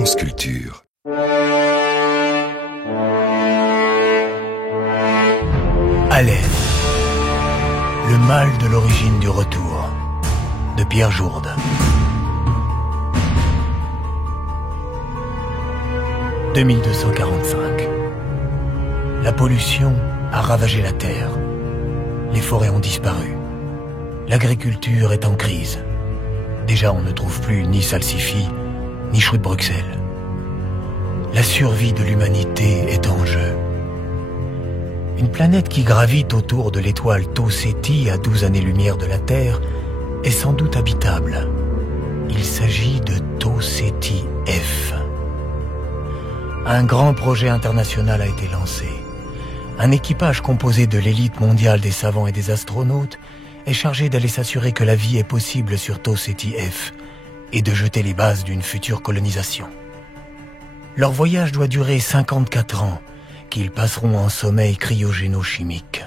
France Culture. Alès. Le mal de l'origine du retour, de Pierre Jourde. « 2245. La pollution a ravagé la terre. Les forêts ont disparu. L'agriculture est en crise. Déjà, on ne trouve plus ni salsifis, ni choux de Bruxelles. La survie de l'humanité est en jeu. Une planète qui gravite autour de l'étoile Tau Ceti à 12 années-lumière de la Terre est sans doute habitable. Il s'agit de Tau Ceti F. Un grand projet international a été lancé. Un équipage composé de l'élite mondiale des savants et des astronautes est chargé d'aller s'assurer que la vie est possible sur Tau Ceti F et de jeter les bases d'une future colonisation. Leur voyage doit durer 54 ans, qu'ils passeront en sommeil cryogéno-chimique.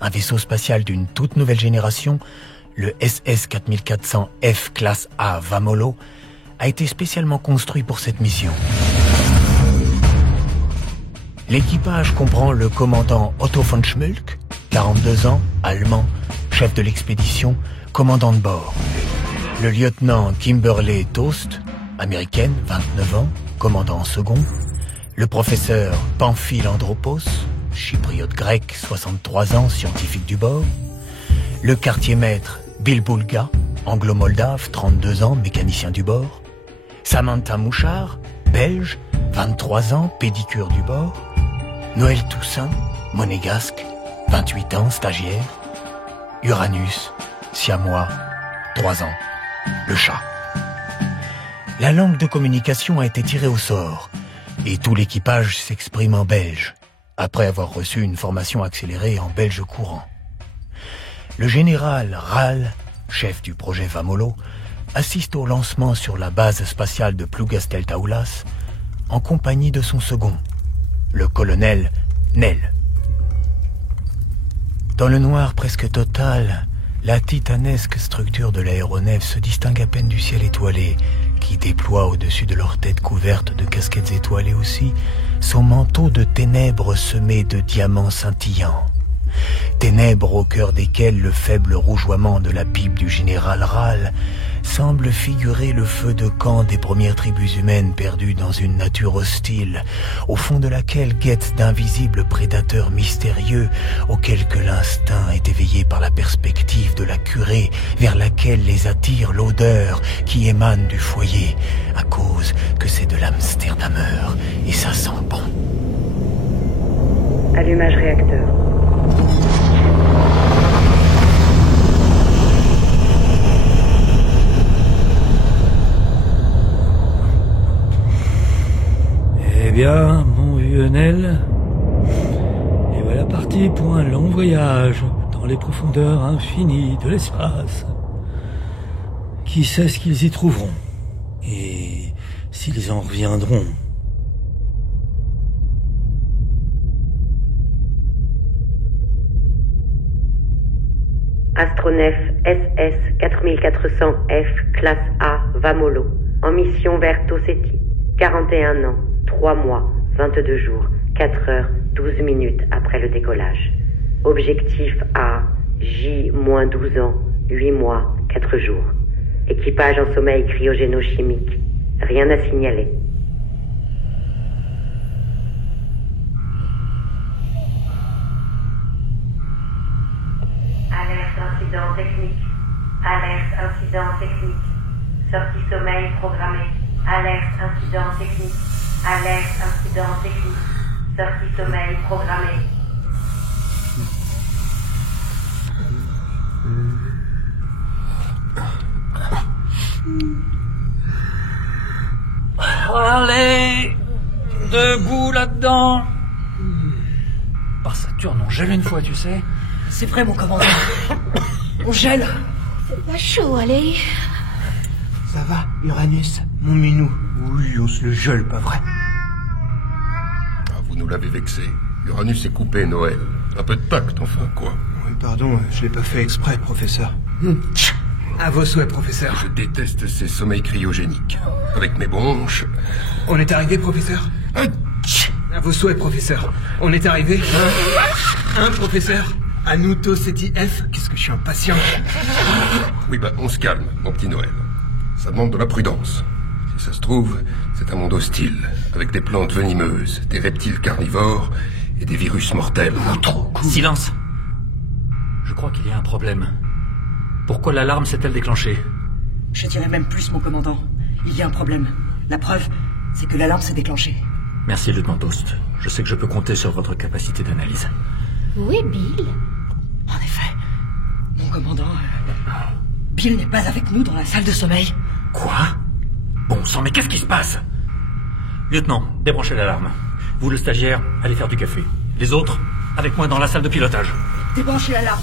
Un vaisseau spatial d'une toute nouvelle génération, le SS-4400F classe A Vamolo, a été spécialement construit pour cette mission. L'équipage comprend le commandant Otto von Schmülk, 42 ans, allemand, chef de l'expédition, commandant de bord. Le lieutenant Kimberley Toast, américaine, 29 ans, commandant en second. Le professeur Pamphile Andropos, chypriote grec, 63 ans, scientifique du bord. Le quartier-maître Bill Bulga, anglo-moldave, 32 ans, mécanicien du bord. Samantha Mouchard, belge, 23 ans, pédicure du bord. Noël Toussaint, monégasque, 28 ans, stagiaire. Uranus, siamois, 3 ans, le chat. La langue de communication a été tirée au sort et tout l'équipage s'exprime en belge, après avoir reçu une formation accélérée en belge courant. Le général Ral, chef du projet Vamolo, assiste au lancement sur la base spatiale de Plougastel-Taoulas en compagnie de son second, le colonel Nel. Dans le noir presque total, la titanesque structure de l'aéronef se distingue à peine du ciel étoilé qui déploie au-dessus de leur tête couverte de casquettes étoilées aussi son manteau de ténèbres semé de diamants scintillants. Ténèbres au cœur desquelles le faible rougeoiement de la pipe du général Ral semble figurer le feu de camp des premières tribus humaines perdues dans une nature hostile, au fond de laquelle guettent d'invisibles prédateurs mystérieux auxquels que l'instinct est éveillé par la perspective de la curée vers laquelle les attire l'odeur qui émane du foyer, à cause que c'est de l'Amsterdamer et ça sent bon. Allumage réacteur. Eh bien, mon vieux Nel, et voilà parti pour un long voyage dans les profondeurs infinies de l'espace. Qui sait ce qu'ils y trouveront, et s'ils en reviendront. Astronef SS-4400F classe A Vamolo, en mission vers Tau Ceti. 41 ans, 3 mois, 22 jours, 4 heures, 12 minutes après le décollage. Objectif A, J-12 ans, 8 mois, 4 jours. Équipage en sommeil cryogéno-chimique. Rien à signaler. Alerte incident technique. Alerte incident technique. Sortie sommeil programmée. Alerte incident technique. Alerte incident technique. Sortie sommeil programmée. Allez, debout là-dedans. Par Saturne, on gèle une fois, tu sais. C'est vrai, mon commandant. On gèle. C'est pas chaud, allez. Ça va, Uranus, mon minou? Oui, on se le gèle, pas vrai. Ah, vous nous l'avez vexé. Uranus est coupé, Noël. Un peu de tact, enfin, quoi. Oui, pardon, je l'ai pas fait exprès, professeur. À vos souhaits, professeur. Je déteste ces sommeils cryogéniques. Avec mes bronches... On est arrivé, professeur? À vos souhaits, professeur. On est arrivé? Professeur? À nous, Toseti F. Qu'est-ce que je suis impatient. Oui, on se calme, mon petit Noël. Ça demande de la prudence. Si ça se trouve, c'est un monde hostile, avec des plantes venimeuses, des reptiles carnivores et des virus mortels. Oh, trop cool. Silence. Je crois qu'il y a un problème. Pourquoi l'alarme s'est-elle déclenchée? Je dirais même plus, mon commandant. Il y a un problème. La preuve, c'est que l'alarme s'est déclenchée. Merci, lieutenant Toast. Je sais que je peux compter sur votre capacité d'analyse. Oui, Bill. En effet, mon commandant... Bill n'est pas avec nous dans la salle de sommeil. Quoi? Bon sang, mais qu'est-ce qui se passe? Lieutenant, débranchez l'alarme. Vous, le stagiaire, allez faire du café. Les autres, avec moi dans la salle de pilotage. Débranchez l'alarme.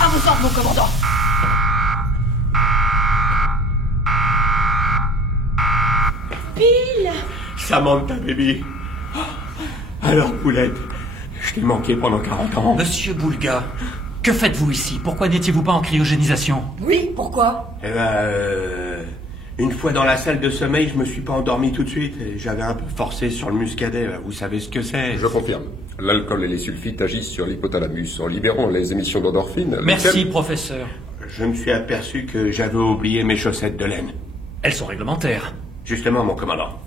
À vos ordres, mon commandant. Bill! Samantha, baby. Alors, poulette, je t'ai manqué pendant 40 ans. Monsieur Boulga, que faites-vous ici? Pourquoi n'étiez-vous pas en cryogénisation? Oui, pourquoi? Eh ben, une fois dans la salle de sommeil, je me suis pas endormi tout de suite. Et j'avais un peu forcé sur le muscadet. Vous savez ce que c'est? Je confirme. L'alcool et les sulfites agissent sur l'hypothalamus en libérant les émissions d'endorphine. Merci, professeur. Je me suis aperçu que j'avais oublié mes chaussettes de laine. Elles sont réglementaires. Justement, mon commandant.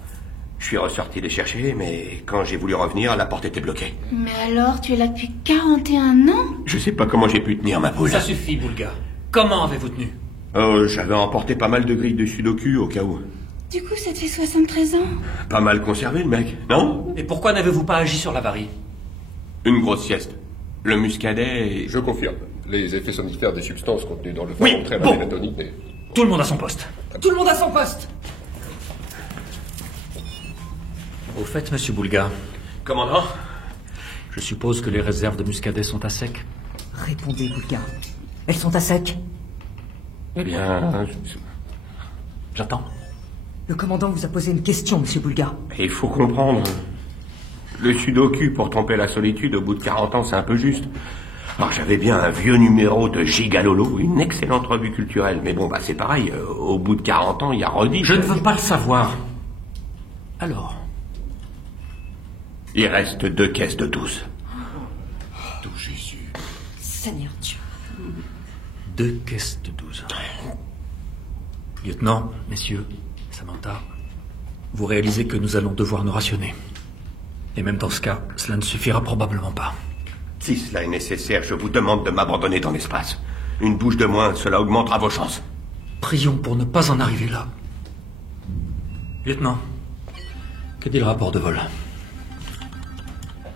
Je suis ressorti les chercher, mais quand j'ai voulu revenir, la porte était bloquée. Mais alors, tu es là depuis 41 ans? Je sais pas comment j'ai pu tenir ma poule. Ça suffit, Boulga. Comment avez-vous tenu? J'avais emporté pas mal de grilles de sudoku au cas où. Du coup, ça te fait 73 ans? Pas mal conservé, le mec, non? Et pourquoi n'avez-vous pas agi sur l'avarie? Une grosse sieste. Le muscadet... Je confirme. Les effets somnifères des substances contenues dans le Oui, entraînent bon. la mélatonine et... Tout le monde à son poste. Tout le monde à son poste. Au fait, monsieur Boulga, Commandant? je suppose que les réserves de muscadet sont à sec. Répondez, Boulga. Elles sont à sec. Eh bien... J'attends. Le commandant vous a posé une question, monsieur Boulga. Il faut comprendre. Le sudoku pour tromper la solitude au bout de 40 ans, c'est un peu juste. Alors j'avais bien un vieux numéro de Gigalolo, une excellente revue culturelle. Mais bon, c'est pareil, au bout de 40 ans, il y a redit. Je ne veux pas le savoir. Alors, il reste 2 caisses de 12. Oh, Jésus. Seigneur Dieu. 2 caisses de 12. Lieutenant, messieurs, Samantha, vous réalisez que nous allons devoir nous rationner. Et même dans ce cas, cela ne suffira probablement pas. Si cela est nécessaire, je vous demande de m'abandonner dans l'espace. Une bouche de moins, cela augmentera vos chances. Prions pour ne pas en arriver là. Lieutenant, que dit le rapport de vol?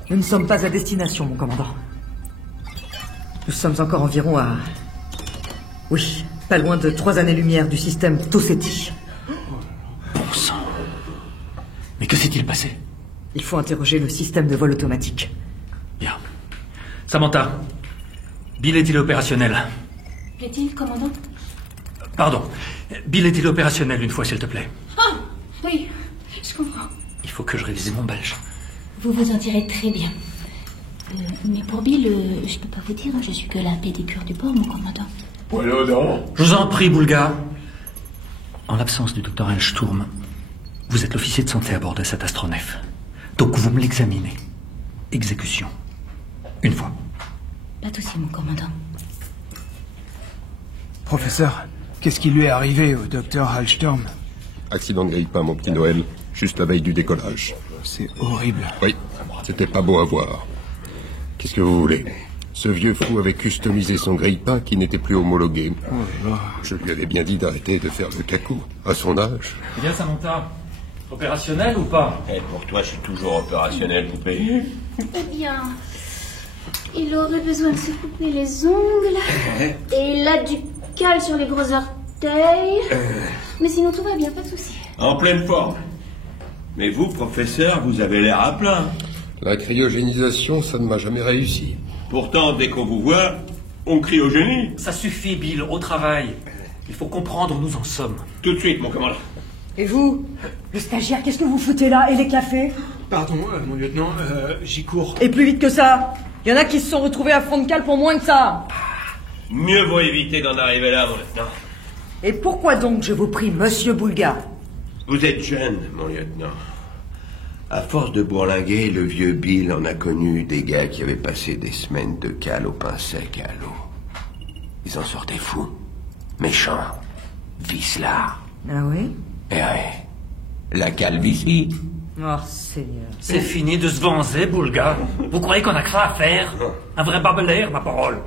Nous ne sommes pas à destination, mon commandant. Nous sommes encore environ à... Oui, pas loin de 3 années-lumière du système Toseti. Bon sang. Mais que s'est-il passé? Il faut interroger le système de vol automatique. Bien. Samantha, Bill est-il opérationnel? Plaît-il, commandant? Pardon. Bill est-il opérationnel une fois, s'il te plaît? Oh, oui, je comprends. Il faut que je révise mon belge. Vous vous en tirez très bien. Mais pour Bill, je peux pas vous dire, je suis que la pédicure du port, mon commandant. Voilà donc. Je vous en prie, Boulga. En l'absence du docteur Hellsturm, vous êtes l'officier de santé à bord de cet astronef. Donc vous me l'examinez. Exécution. Une fois. Pas de souci, mon commandant. Professeur, qu'est-ce qui lui est arrivé au docteur Hallstorm? Accident de grille-pain, mon petit Noël. Juste la veille du décollage. C'est horrible. Oui, c'était pas beau à voir. Qu'est-ce que vous voulez? Ce vieux fou avait customisé son grille-pain qui n'était plus homologué. Oh là. Je lui avais bien dit d'arrêter de faire le cacou. À son âge. Eh bien, Samantha, opérationnel ou pas? Pour toi, je suis toujours opérationnel, poupée. Eh bien, il aurait besoin de se couper les ongles. Et il a du cal sur les gros orteils. Mais sinon, tout va bien, pas de souci. En pleine forme. Mais vous, professeur, vous avez l'air à plein. La cryogénisation, ça ne m'a jamais réussi. Pourtant, dès qu'on vous voit, on crie au génie. Ça suffit, Bill, au travail. Il faut comprendre où nous en sommes. Tout de suite, mon commandant. Et vous, le stagiaire, qu'est-ce que vous foutez là? Et les cafés? Pardon, mon lieutenant, j'y cours. Et plus vite que ça. Il y en a qui se sont retrouvés à fond de cale pour moins que ça. Mieux vaut éviter d'en arriver là, mon lieutenant. Et pourquoi donc, je vous prie, monsieur Boulga? Vous êtes jeune, mon lieutenant. À force de bourlinguer, le vieux Bill en a connu des gars qui avaient passé des semaines de cale au pain sec à l'eau. Ils en sortaient fous, méchants, vicelards. Ah oui? Eh ouais, la calvitie. Oh, Seigneur. C'est fini de se vanzer, Boulga. Vous croyez qu'on a que ça à faire? Un vrai barbelaire, ma parole.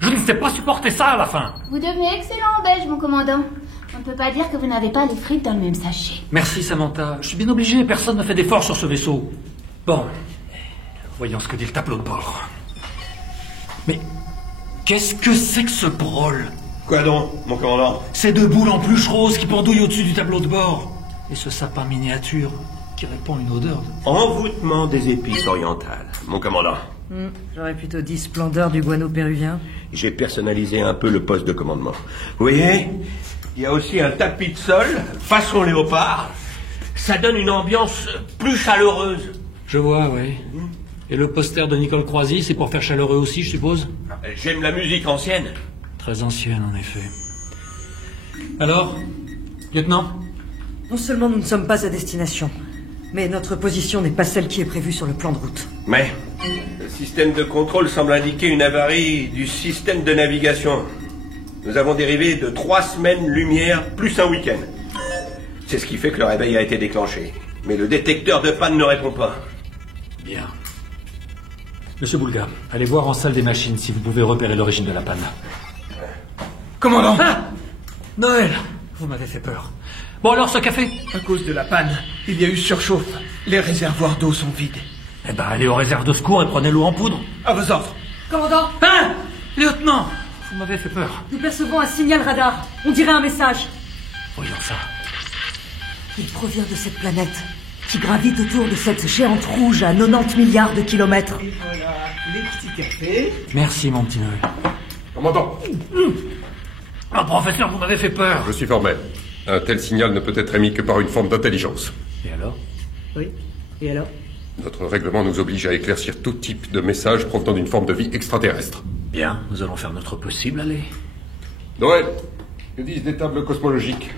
Je ne sais pas supporter ça à la fin. Vous devenez excellent en belge, mon commandant. On ne peut pas dire que vous n'avez pas les frites dans le même sachet. Merci, Samantha. Je suis bien obligé, personne ne fait d'efforts sur ce vaisseau. Bon, voyons ce que dit le tableau de bord. Mais qu'est-ce que c'est que ce brol? Quoi donc, mon commandant? Ces deux boules en peluche rose qui pendouillent au-dessus du tableau de bord. Et ce sapin miniature qui répand une odeur de... Envoûtement des épices orientales, mon commandant. J'aurais plutôt dit splendeur du guano péruvien. J'ai personnalisé un peu le poste de commandement. Vous voyez, il y a aussi un tapis de sol, façon léopard. Ça donne une ambiance plus chaleureuse. Je vois, oui. Et le poster de Nicole Croisy, c'est pour faire chaleureux aussi, je suppose? J'aime la musique ancienne. Très ancienne, en effet. Alors, lieutenant? Non seulement nous ne sommes pas à destination, mais notre position n'est pas celle qui est prévue sur le plan de route. Mais le système de contrôle semble indiquer une avarie du système de navigation. Nous avons dérivé de 3 semaines-lumière plus un week-end. C'est ce qui fait que le réveil a été déclenché. Mais le détecteur de panne ne répond pas. Bien. Monsieur Boulga, allez voir en salle des machines si vous pouvez repérer l'origine de la panne. Commandant! Ah! Noël! Vous m'avez fait peur. Bon alors, ce café? À cause de la panne, il y a eu surchauffe. Les réservoirs d'eau sont vides. Eh ben, allez aux réserves de secours et prenez l'eau en poudre. À vos ordres. Commandant, Hein? Lieutenant! Vous m'avez fait peur. nous percevons un signal radar. On dirait un message. Voyons ça. Il provient de cette planète, qui gravite autour de cette géante rouge à 90 milliards de kilomètres. Et voilà, les petits cafés. Merci, mon petit Noël. Commandant, Ah, professeur, vous m'avez fait peur. je suis formel. Un tel signal ne peut être émis que par une forme d'intelligence. Et alors? Oui. Et alors? Notre règlement nous oblige à éclaircir tout type de message provenant d'une forme de vie extraterrestre. Bien, nous allons faire notre possible, allez. Noël, que disent des tables cosmologiques?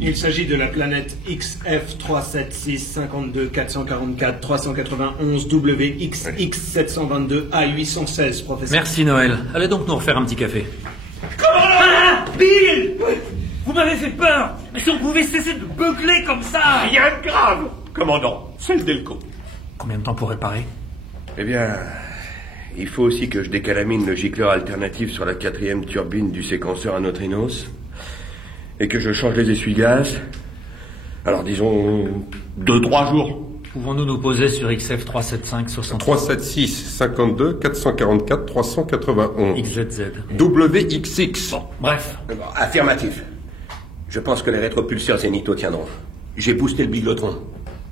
Il s'agit de la planète XF 376 52 444 391 WXX 722 A816, professeur. Merci, Noël. Allez donc nous refaire un petit café. Ah, Bill! Vous m'avez fait peur! Mais si on pouvait cesser de beugler comme ça! Rien de grave, commandant. C'est le Delco. Combien de temps pour réparer? Eh bien, il faut aussi que je décalamine le gicleur alternatif sur la 4e turbine du séquenceur à neutrinos et que je change les essuie-gaz. Alors disons 2-3 jours. Pouvons-nous nous poser sur XF 375 63 376 52 444 391 XZZ? WXX. Bref. Affirmatif. Je pense que les rétropulseurs zénithaux tiendront. J'ai boosté le biglotron.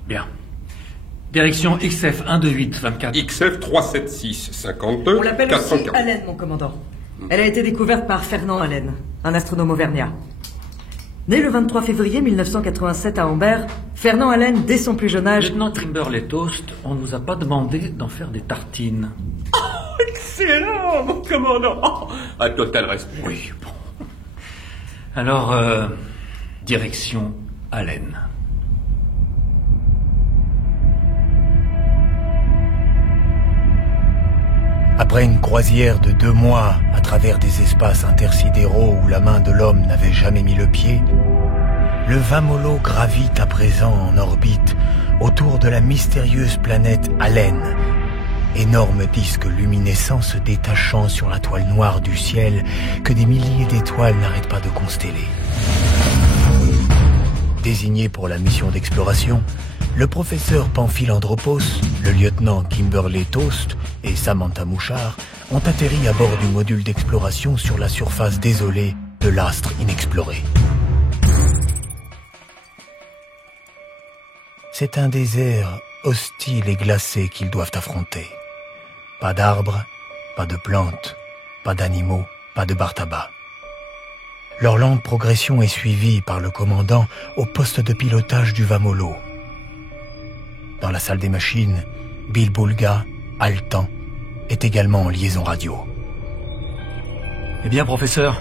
Bien. Direction XF 12824. XF 376 52 On l'appelle aussi 440. Allen, mon commandant. Elle a été découverte par Fernand Allen, un astronome auvergnat. Né le 23 février 1987 à Ambert, Fernand Allen, dès son plus jeune âge... Lieutenant Trimber Toast, on nous a pas demandé d'en faire des tartines. Excellent, mon commandant. À total respect. Oui, bon. Alors, direction Allen. Après une croisière de 2 mois à travers des espaces intersidéraux où la main de l'homme n'avait jamais mis le pied, le Vamolo gravite à présent en orbite autour de la mystérieuse planète Allen, énorme disque luminescent se détachant sur la toile noire du ciel que des milliers d'étoiles n'arrêtent pas de consteller. Désigné pour la mission d'exploration, le professeur Pamphile Andropos, le lieutenant Kimberley Toast et Samantha Mouchard ont atterri à bord du module d'exploration sur la surface désolée de l'astre inexploré. C'est un désert hostile et glacé qu'ils doivent affronter. Pas d'arbres, pas de plantes, pas d'animaux, pas de bar tabac. Leur lente progression est suivie par le commandant au poste de pilotage du Vamolo. Dans la salle des machines, Bill Boulga, haletant, est également en liaison radio. Eh bien, professeur,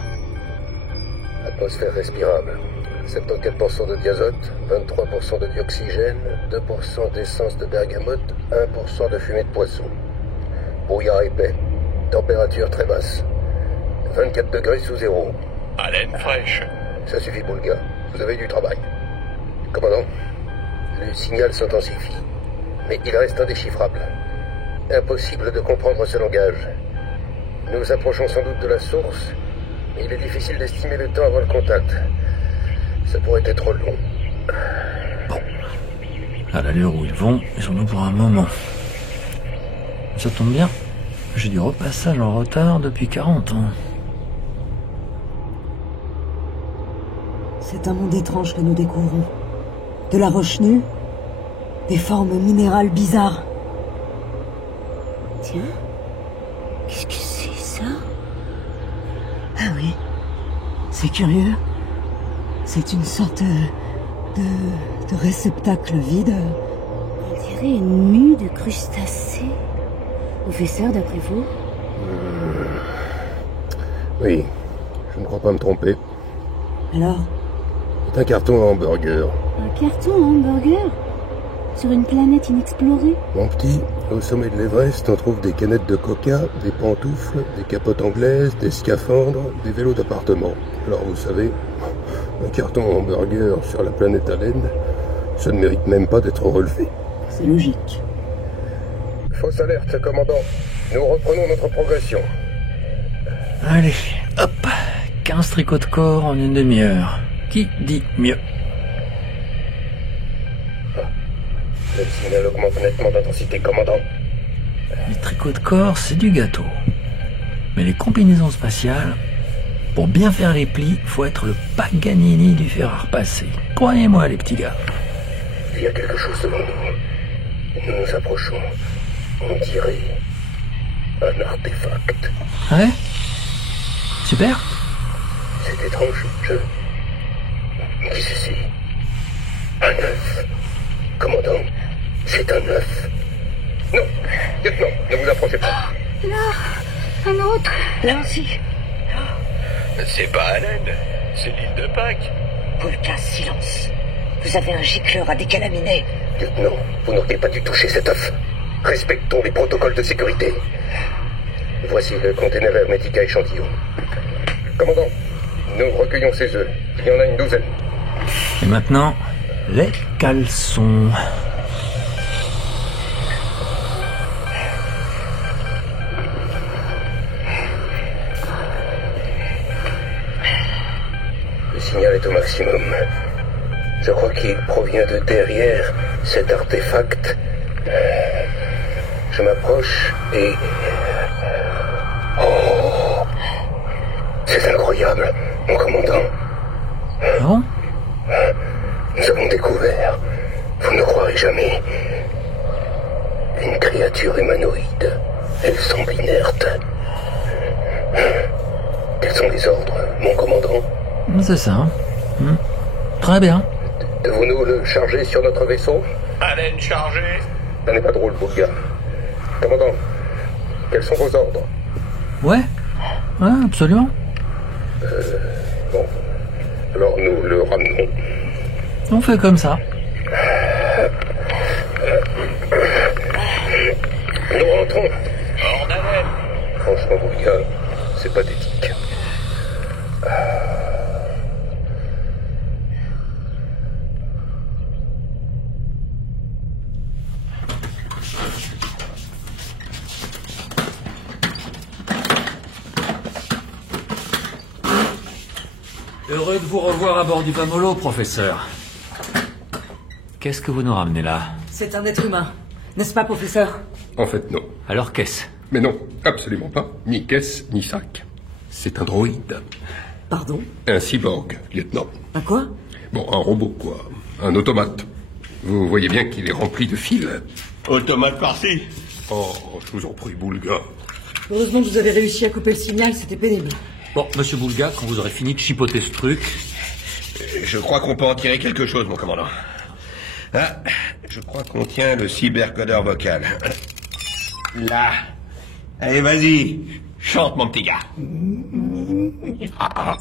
Atmosphère respirable. 74% de diazote, 23% de dioxygène, 2% d'essence de bergamote, 1% de fumée de poisson. Brouillard épais. Température très basse. 24 degrés sous zéro. Haleine fraîche. Ça suffit, Boulga. Vous avez du travail. Commandant, le signal s'intensifie, mais il reste indéchiffrable. Impossible de comprendre ce langage. Nous approchons sans doute de la source, mais il est difficile d'estimer le temps avant le contact. Ça pourrait être long. Bon. À l'allure où ils vont, ils en ont pour un moment. Ça tombe bien. J'ai du repassage en retard depuis 40 ans. C'est un monde étrange que nous découvrons. De la roche nue, des formes minérales bizarres. Tiens, qu'est-ce que c'est ça? Ah oui, c'est curieux. C'est une sorte de réceptacle vide. On dirait une mue de crustacés. Professeur, d'après vous? Oui, je ne crois pas me tromper. Alors? C'est un carton à hamburger. Un carton à hamburger? Sur une planète inexplorée? Mon petit, au sommet de l'Everest, on trouve des canettes de coca, des pantoufles, des capotes anglaises, des scaphandres, des vélos d'appartement. Alors vous savez, un carton à hamburger sur la planète Haleine, ça ne mérite même pas d'être relevé. C'est logique. Fausse alerte, commandant. Nous reprenons notre progression. Allez, hop. 15 tricots de corps en une demi-heure. Qui dit mieux? Le signal augmente nettement d'intensité, commandant. Les tricots de corps, c'est du gâteau. Mais les combinaisons spatiales, pour bien faire les plis, faut être le Paganini du fer à repasser. Croyez-moi, les petits gars. Il y a quelque chose devant nous. Nous nous approchons. On dirait un artefact. Ouais? Super. C'est étrange, Qui ceci? Un œuf. Commandant, c'est un œuf. Non, lieutenant, ne vous approchez pas. Là, un autre. Là aussi. C'est pas Haleine, c'est l'île de Pâques. Boulga, silence. Vous avez un gicleur à décalaminer. Lieutenant, vous n'auriez pas dû toucher cet œuf. Respectons les protocoles de sécurité. Voici le conteneur hermétique à échantillon. Commandant, nous recueillons ces œufs. Il y en a une douzaine. Et maintenant, les caleçons. Le signal est au maximum. Je crois qu'il provient de derrière cet artefact. Je m'approche et... Oh! C'est incroyable, mon commandant. Non? Nous avons découvert, vous ne croirez jamais, une créature humanoïde. Elle semble inerte. Quels sont les ordres, mon commandant? C'est ça. Très bien. Devons-nous le charger sur notre vaisseau? Haleine chargée. Ça n'est pas drôle, Boulga. Commandant, quels sont vos ordres? Ouais, absolument. Bon, alors nous le ramenons. On fait comme ça. Nous rentrons. Hors d'Haleine. Franchement, Boulga, c'est pathétique. Heureux de vous revoir à bord du Vamolo, professeur. Qu'est-ce que vous nous ramenez là? C'est un être humain, n'est-ce pas, professeur? En fait, non. Alors qu'est-ce? Mais non, absolument pas. Ni caisse, ni sac. C'est un droïde. Pardon? Un cyborg, lieutenant. Un quoi? Bon, un robot, quoi. Un automate. Vous voyez bien qu'il est rempli de fils. Automate par-ci. Oh, je vous en prie, Boulga. Heureusement que vous avez réussi à couper le signal, c'était pénible. Bon, monsieur Boulga, quand vous aurez fini de chipoter ce truc... Je crois qu'on peut en tirer quelque chose, mon commandant. Ah, je crois qu'on tient le cybercodeur vocal. Là. Allez, vas-y. Chante, mon petit gars. Pas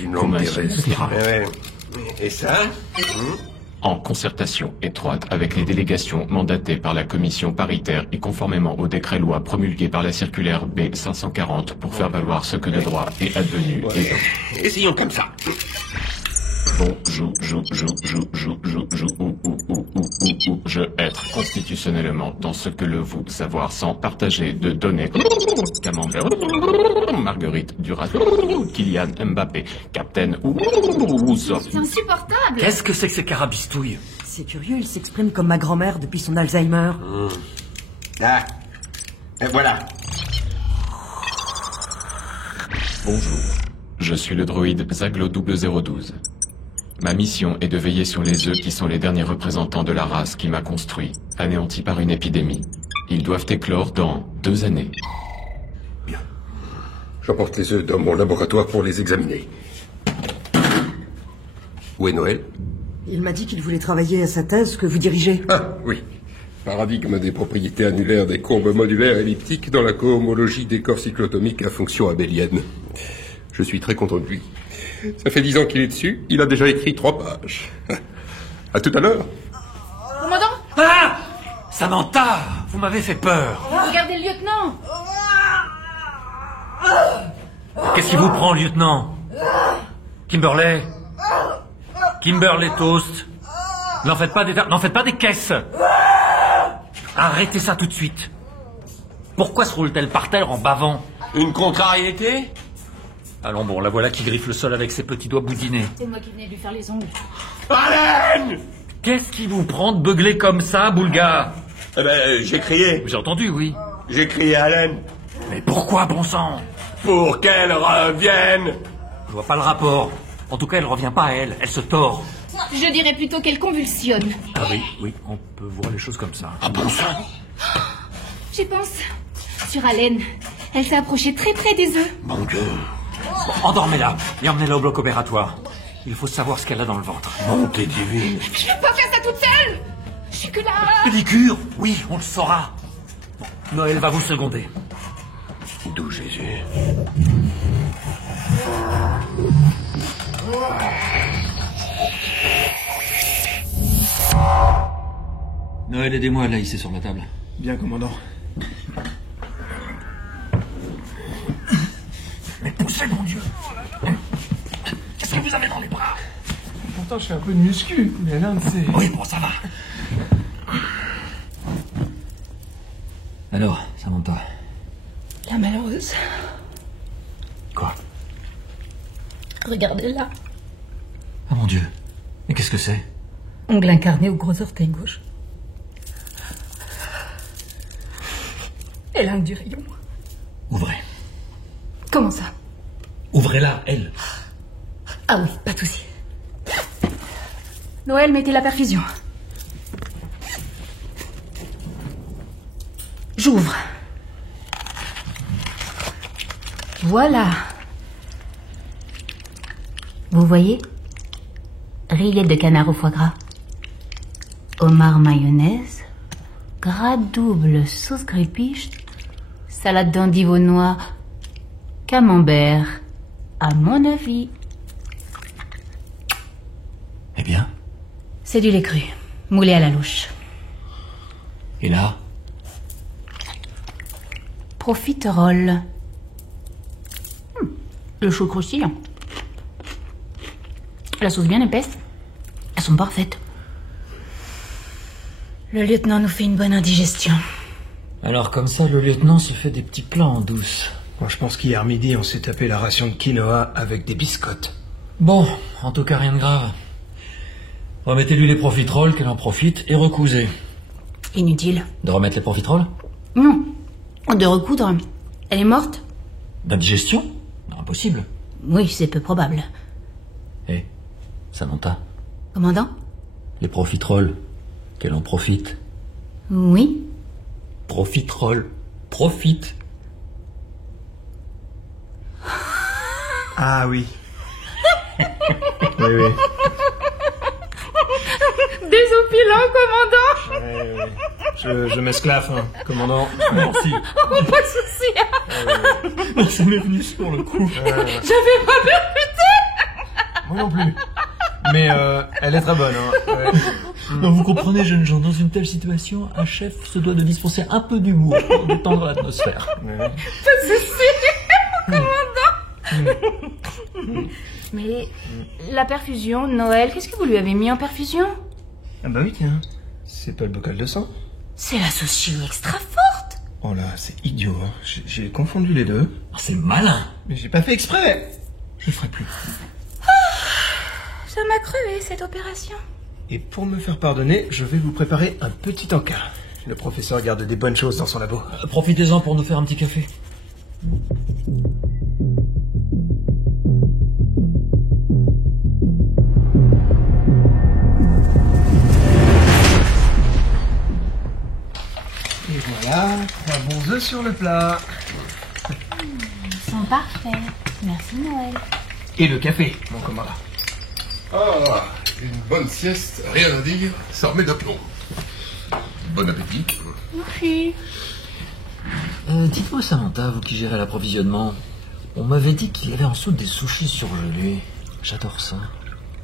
une langue terrestre. Ouais. Et ça En concertation étroite avec les délégations mandatées par la commission paritaire et conformément au décret-loi promulgué par la circulaire B540 pour faire valoir ce que de droit est advenu et... Essayons comme ça. Je être constitutionnellement dans ce que le vous savoir sans partager de données. Camembert, Marguerite Duras, Kylian Mbappé, Captain C'est insupportable. Qu'est-ce que c'est que ces carabistouilles? C'est curieux, il s'exprime comme ma grand-mère depuis son Alzheimer. Ah. Et voilà. Bonjour, je suis le droïde Zaglo 0012. Ma mission est de veiller sur les œufs qui sont les derniers représentants de la race qui m'a construit, anéantis par une épidémie. Ils doivent éclore dans 2 années. Bien. J'emporte les œufs dans mon laboratoire pour les examiner. Où est Noël? Il m'a dit qu'il voulait travailler à sa thèse que vous dirigez. Ah, oui. Paradigme des propriétés annulaires des courbes modulaires elliptiques dans la cohomologie des corps cyclotomiques à fonction abélienne. Je suis très content de lui. Ça fait 10 ans qu'il est dessus, il a déjà écrit 3 pages. À tout à l'heure. Commandant, Ah! Samantha! Vous m'avez fait peur. regardez le lieutenant. Qu'est-ce qui vous prend, lieutenant? Kimberley? Kimberley Toast? N'en faites pas des caisses. Arrêtez ça tout de suite. Pourquoi se roule-t-elle par terre en bavant? Une contrariété? Allons bon, la voilà qui griffe le sol avec ses petits doigts boudinés. C'est moi qui venais de lui faire les ongles. Allen! Qu'est-ce qui vous prend de beugler comme ça, Boulga? Eh ben, j'ai crié. J'ai entendu, oui. J'ai crié à Allen. Mais pourquoi, bon sang? Pour qu'elle revienne. Je vois pas le rapport. En tout cas, elle revient pas à elle, elle se tord. Je dirais plutôt qu'elle convulsionne. Ah oui, on peut voir les choses comme ça. Ah bon sang? J'y pense. Sur Allen. Elle s'est approchée très près des œufs. Mon Dieu. Endormez-la et emmenez-la au bloc opératoire. Il faut savoir ce qu'elle a dans le ventre. Bonté divine. Je peux pas faire ça toute seule. Je suis que là. Pédicure? Oui, on le saura. Bon, Noël va vous seconder. D'où Jésus? Noël, aidez-moi à la hisser sur la table. Bien, commandant. Mais poussez, mon Dieu! Qu'est-ce que vous avez dans les bras? Pourtant, je fais un peu de muscu, mais l'un de ces... Oui, bon, ça va. Alors, Samantha. La malheureuse. Quoi? Regardez-la. Ah mon Dieu. Mais qu'est-ce que c'est? Ongle incarné au gros orteil gauche. Et langue du rayon. Ouvrez. Comment ça? Ouvrez-la, elle. Ah oui, pas de souci. Noël, mettez la perfusion. J'ouvre. Voilà. Vous voyez? Rillettes de canard au foie gras. Homard mayonnaise. Gras double sauce grillpiche. Salade d'endives aux noix. Camembert. À mon avis. Eh bien? C'est du lait cru. Moulé à la louche. Et là? Profiterole. Le chaud croustillant. La sauce bien épaisse. Elles sont parfaites. Le lieutenant nous fait une bonne indigestion. Alors comme ça, le lieutenant se fait des petits plans en douce. Moi, je pense qu'hier midi, on s'est tapé la ration de quinoa avec des biscottes. Bon, en tout cas, rien de grave. Remettez-lui les profiteroles, qu'elle en profite, et recousez. Inutile. De remettre les profiteroles? Non. De recoudre. Elle est morte? D'indigestion? Impossible. Oui, c'est peu probable. Eh, Samantha, Commandant? les profiteroles, qu'elle en profite. Oui. Profiterole, profite. Ah oui. Oui, oui. Désopilant, commandant. Ouais. Je m'esclaffe, hein, commandant. Merci. Oh, pas de souci. Merci m'est venu sur le coup. J'avais pas percuté. Moi non plus. Mais elle est très bonne, hein. Ouais. Non, vous comprenez, jeunes gens, dans une telle situation, un chef se doit de dispenser un peu d'humour pour détendre l'atmosphère. Ouais. Pas de souci, commandant. Mais la perfusion, Noël, qu'est-ce que vous lui avez mis en perfusion? Ah bah oui, tiens. C'est pas le bocal de sang? C'est la sauce chili extra forte. Oh là, c'est idiot, hein. J'ai confondu les deux. Ah, c'est malin. Mais j'ai pas fait exprès. Je le ferai plus. Ça m'a crevé, cette opération. Et pour me faire pardonner, je vais vous préparer un petit encas. Le professeur garde des bonnes choses dans son labo. Profitez-en pour nous faire un petit café. Et voilà, 3 bons œufs sur le plat. Ils sont parfaits. Merci, Noël. Et le café, mon commandant. Ah, une bonne sieste, rien à dire, ça remet d'aplomb. Bon appétit. Merci. Dites-moi, Samantha, vous qui gérez l'approvisionnement, on m'avait dit qu'il y avait en dessous des sushis surgelés. J'adore ça.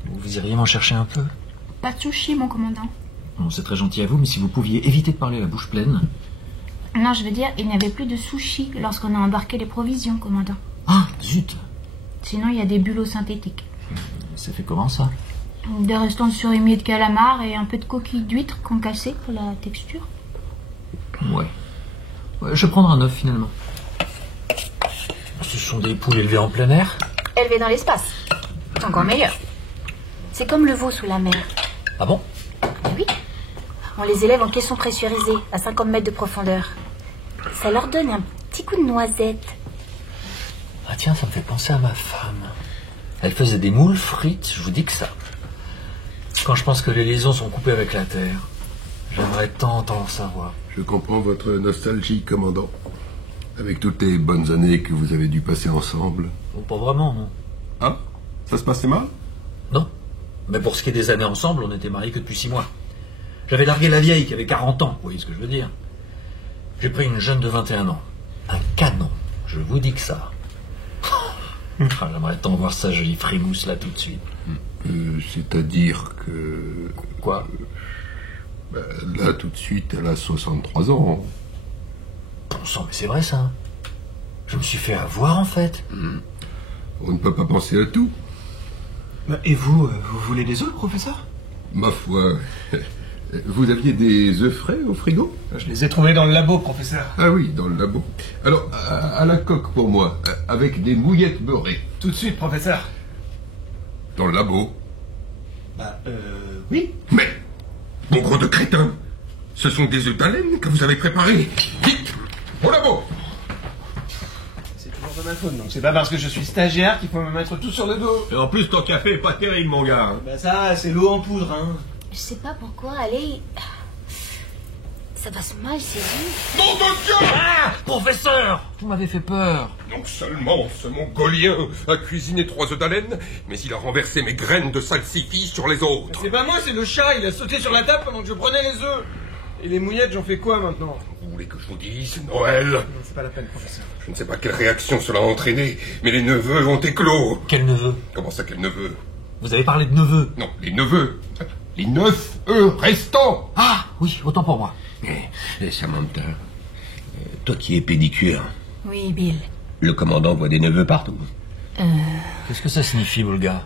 Vous iriez m'en chercher un peu? Pas de sushi, mon commandant. Bon, c'est très gentil à vous, mais si vous pouviez éviter de parler la bouche pleine... Non, je veux dire, il n'y avait plus de sushi lorsqu'on a embarqué les provisions, commandant. Ah, zut. Sinon, il y a des bulots synthétiques. Ça fait comment, ça? Des restants de surimi et de calamar et un peu de coquilles d'huîtres concassées pour la texture. Ouais. Je vais prendre un œuf, finalement. Ce sont des poules élevées en plein air? Élevées dans l'espace. C'est encore meilleur. C'est comme le veau sous la mer. Ah bon? Oui. On les élève en caissons pressurisés, à 50 mètres de profondeur. Ça leur donne un petit coup de noisette. Ah tiens, ça me fait penser à ma femme. Elle faisait des moules frites, je vous dis que ça. Quand je pense que les liaisons sont coupées avec la terre, j'aimerais tant en savoir. Je comprends votre nostalgie, commandant. Avec toutes les bonnes années que vous avez dû passer ensemble. Bon, pas vraiment, non. Ah, ça se passait mal? Non. Mais pour ce qui est des années ensemble, on n'était mariés que depuis 6 mois. J'avais largué la vieille qui avait 40 ans, vous voyez ce que je veux dire. J'ai pris une jeune de 21 ans. Un canon, je vous dis que ça. Ah, j'aimerais tant voir sa jolie frimousse là tout de suite. C'est-à-dire que... Quoi? Là, tout de suite, elle a 63 ans. Bon sang, mais c'est vrai ça. Je me suis fait avoir en fait. On ne peut pas penser à tout. Et vous, vous voulez des œufs, professeur? Ma foi... Vous aviez des œufs frais au frigo? Je les ai trouvés dans le labo, professeur. Ah oui, dans le labo. Alors, à la coque pour moi, avec des mouillettes beurrées. Tout de suite, professeur. Dans le labo? Oui. Mais, mon gros de crétin, ce sont des œufs d'haleine que vous avez préparés. Vite, au labo! C'est toujours de ma faute, donc c'est pas parce que je suis stagiaire qu'il faut me mettre tout sur le dos. Et en plus, ton café est pas terrible, mon gars. Bah ça, c'est l'eau en poudre, hein. Je sais pas pourquoi, allez... Ça passe mal, ces yeux. Nom de Dieu! Ah, professeur! Vous m'avez fait peur. Non seulement ce mongolien a cuisiné 3 œufs d'haleine, mais il a renversé mes graines de salsifis sur les autres. C'est pas moi, c'est le chat, il a sauté sur la table pendant que je prenais les œufs. Et les mouillettes, j'en fais quoi maintenant? Vous voulez que je vous dise, Noël? Non, c'est pas la peine, professeur. Je ne sais pas quelle réaction cela a entraîné, mais les neveux ont éclos. Quel neveu? Comment ça, quel neveu? Vous avez parlé de neveu? Non, les neveux. Les 9 œufs restants. Ah, oui, autant pour moi. Samantha, toi qui es pédicure, Oui, Bill. le commandant voit des neveux partout. Qu'est-ce que ça signifie, Bulga?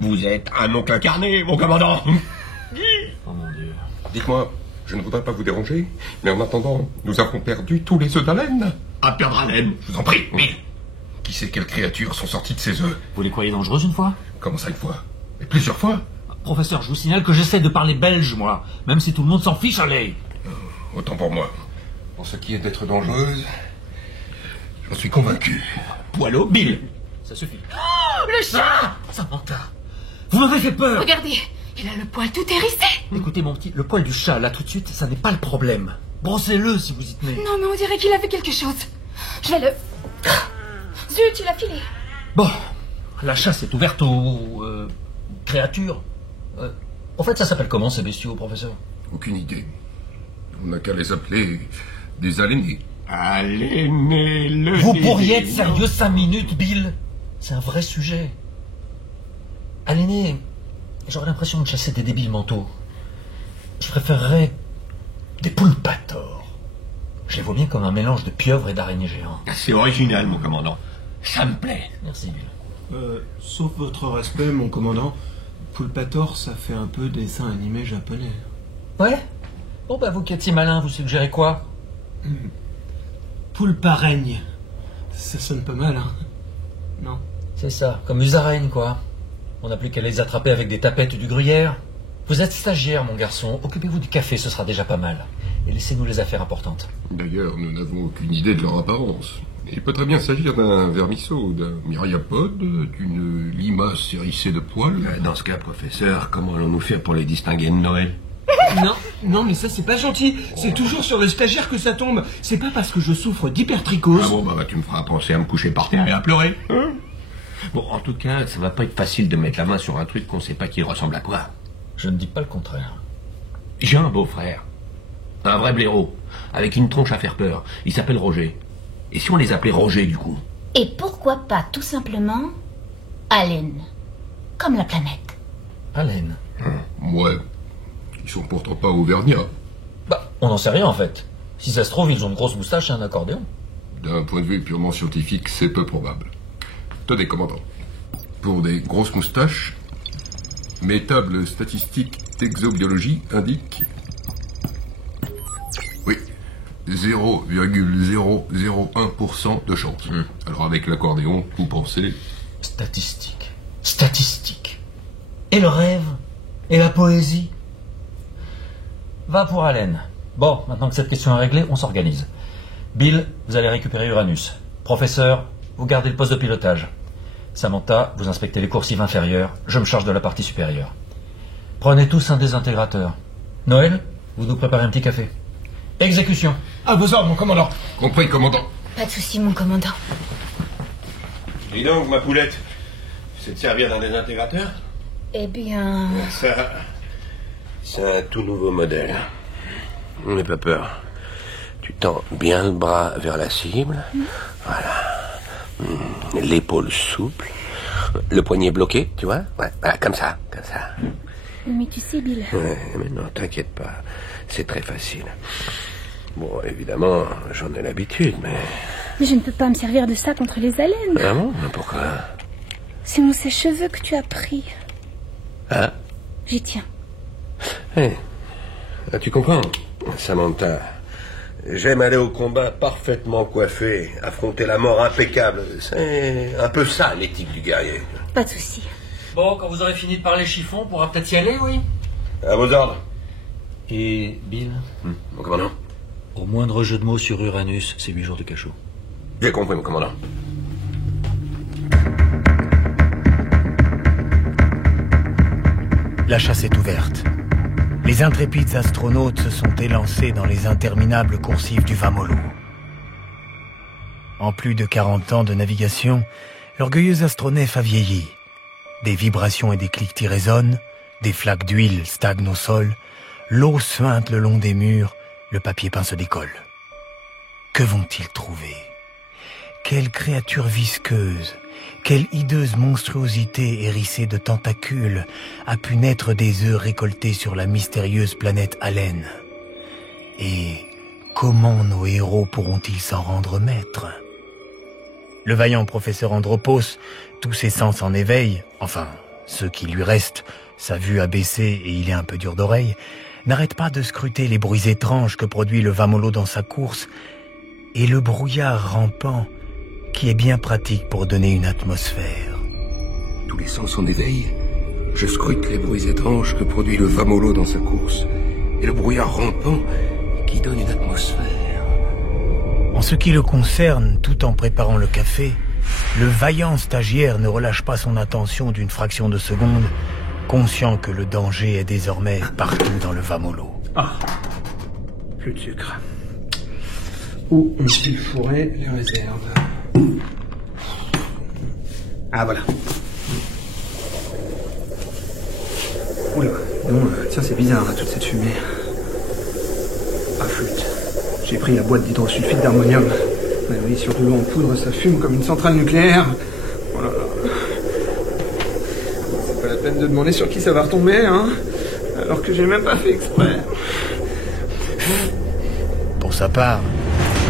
Vous êtes un oncle incarné, mon commandant. Oh mon Dieu. Dites-moi, je ne voudrais pas vous déranger, mais en attendant, nous avons perdu tous les œufs d'haleine. À perdre haleine. Je vous en prie, Bill. Qui sait quelles créatures sont sorties de ces œufs? Vous les croyez dangereuses une fois? Comment ça, une fois? Et plusieurs fois? Professeur, je vous signale que j'essaie de parler belge, moi. Même si tout le monde s'en fiche, allez. Autant pour moi. Pour ce qui est d'être dangereuse, j'en suis convaincu. Poilot, Bill. Ça suffit. Oh, le chat! Samantha, vous m'avez fait peur. Regardez, il a le poil tout hérissé. Écoutez, mon petit, le poil du chat, là, tout de suite, ça n'est pas le problème. Brossez-le si vous y tenez. Non, mais on dirait qu'il a fait quelque chose. Je vais le... Zut, il a filé. Bon, la chasse est ouverte aux créatures. En fait, ça s'appelle comment ces bestiaux, professeur? Aucune idée. On n'a qu'à les appeler des aliénés. Aliénés, le Vous débile. pourriez être sérieux 5 minutes, Bill? C'est un vrai sujet. Aliénés, j'aurais l'impression de chasser des débiles mentaux. Je préférerais des poulpators. Je les vois bien comme un mélange de pieuvres et d'araignées géants. C'est original, mon commandant. Ça me plaît. Merci, Bill. Sauf votre respect, mon commandant, Poulpator, ça fait un peu dessin animé japonais. Ouais? Bon, bah, vous qui êtes si malin, vous suggérez quoi? Poulparaigne. Ça sonne pas mal, hein? Non? C'est ça, comme musaraigne, quoi. On n'a plus qu'à les attraper avec des tapettes ou du gruyère. Vous êtes stagiaire, mon garçon. Occupez-vous du café, ce sera déjà pas mal. Et laissez-nous les affaires importantes. D'ailleurs, nous n'avons aucune idée de leur apparence. Il peut très bien s'agir d'un vermisseau, d'un myriapode, d'une limace hérissée de poils. Dans ce cas, professeur, comment allons-nous faire pour les distinguer de Noël? Non, mais ça c'est pas gentil. C'est toujours sur les stagiaires que ça tombe. C'est pas parce que je souffre d'hypertrichose. Ah bon, bah tu me feras penser à me coucher par terre et à pleurer. Hein? Bon, en tout cas, ça va pas être facile de mettre la main sur un truc qu'on sait pas qui ressemble à quoi. Je ne dis pas le contraire. J'ai un beau-frère. Un vrai blaireau. Avec une tronche à faire peur. Il s'appelle Roger. Et si on les appelait Roger, du coup? Et pourquoi pas tout simplement Allen, comme la planète. Allen. Ouais. Ils sont pourtant pas auvergnats. Bah, on n'en sait rien en fait. Si ça se trouve, ils ont une grosse moustache et un accordéon. D'un point de vue purement scientifique, c'est peu probable. Tenez, commandant. Pour des grosses moustaches, mes tables statistiques d'exobiologie indiquent... Oui, 0,001% de chance. Alors avec l'accordéon, vous pensez... Statistique. Statistique. Et le rêve? Et la poésie? Va pour Allen. Bon, maintenant que cette question est réglée, on s'organise. Bill, vous allez récupérer Uranus. Professeur, vous gardez le poste de pilotage. Samantha, vous inspectez les coursives inférieures. Je me charge de la partie supérieure. Prenez tous un désintégrateur. Noël, vous nous préparez un petit café. Exécution. À vos ordres, mon commandant. Compris, commandant. Pas de souci, mon commandant. Dis donc, ma poulette, tu sais te servir d'un désintégrateur? Eh bien... Ça, c'est un tout nouveau modèle. N'aie pas peur. Tu tends bien le bras vers la cible. Voilà. L'épaule souple. Le poignet bloqué, tu vois? Ouais, voilà, comme ça, comme ça. Mais tu sais, Bill... Ouais, mais non, t'inquiète pas. C'est très facile. Bon, évidemment, j'en ai l'habitude, mais... Mais je ne peux pas me servir de ça contre les Allen. Ah bon? Pourquoi? C'est mon sèche-cheveux que tu as pris. Ah? J'y tiens. Hey. Ah, tu comprends, Samantha? J'aime aller au combat parfaitement coiffé, affronter la mort impeccable. C'est un peu ça, l'éthique du guerrier. Pas de souci. Bon, quand vous aurez fini de parler chiffon, on pourra peut-être y aller, oui? À vos ordres. Et Bill, Mon commandant? au moindre jeu de mots sur Uranus, c'est 8 jours de cachot. J'ai compris, mon commandant. La chasse est ouverte. Les intrépides astronautes se sont élancés dans les interminables coursives du Vamolo. En plus de 40 ans de navigation, l'orgueilleux astronef a vieilli. Des vibrations et des cliquetis résonnent, des flaques d'huile stagnent au sol, l'eau suinte le long des murs, le papier peint se décolle. Que vont-ils trouver? Quelle créature visqueuse, quelle hideuse monstruosité hérissée de tentacules a pu naître des œufs récoltés sur la mystérieuse planète Allen? Et comment nos héros pourront-ils s'en rendre maîtres? Le vaillant professeur Andropos, tous ses sens en éveil, enfin, ceux qui lui restent, sa vue a baissé et il est un peu dur d'oreille, n'arrête pas de scruter les bruits étranges que produit le Vamolo dans sa course, et le brouillard rampant qui est bien pratique pour donner une atmosphère. Tous les sens en éveil. Je scrute les bruits étranges que produit le Vamolo dans sa course, et le brouillard rampant qui donne une atmosphère. En ce qui le concerne, tout en préparant le café, le vaillant stagiaire ne relâche pas son attention d'une fraction de seconde, conscient que le danger est désormais partout dans le Vamolo. Ah, plus de sucre. Où ont-ils fourré les réserves? Ah, voilà. Oula, Bon, tiens, c'est bizarre, là, toute cette fumée. Ah, flûte. J'ai pris la boîte d'hydrosulfide d'ammonium. Mais oui, sur de l'eau en poudre, ça fume comme une centrale nucléaire. Oh là là. C'est pas la peine de demander sur qui ça va retomber, hein. Alors que j'ai même pas fait exprès. Pour sa part,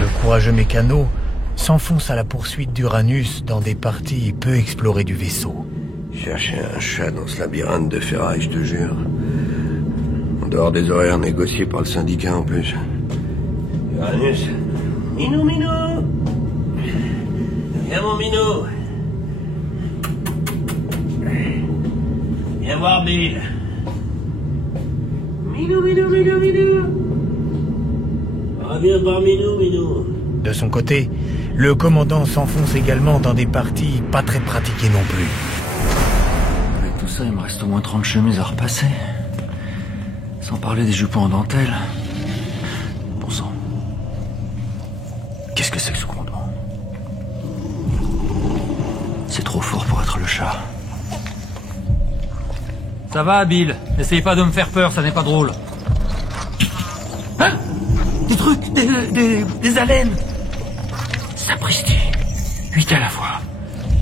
le courageux mécano s'enfonce à la poursuite d'Uranus dans des parties peu explorées du vaisseau. Chercher un chat dans ce labyrinthe de ferraille, je te jure. En dehors des horaires négociés par le syndicat en plus. Uranus. Minou, Minou. Viens mon Minou. Viens voir Bill. Minou, Minou, Minou, Minou. Reviens voir Minou, Minou. De son côté, le commandant s'enfonce également dans des parties pas très pratiquées non plus. Avec tout ça, il me reste au moins 30 chemises à repasser. Sans parler des jupons en dentelle. Bon sang. Qu'est-ce que c'est que ce commandement? C'est trop fort pour être le chat. Ça va, Bill. N'essayez pas de me faire peur, ça n'est pas drôle. Hein? Des trucs, des haleines. Sapristi. 8 à la fois.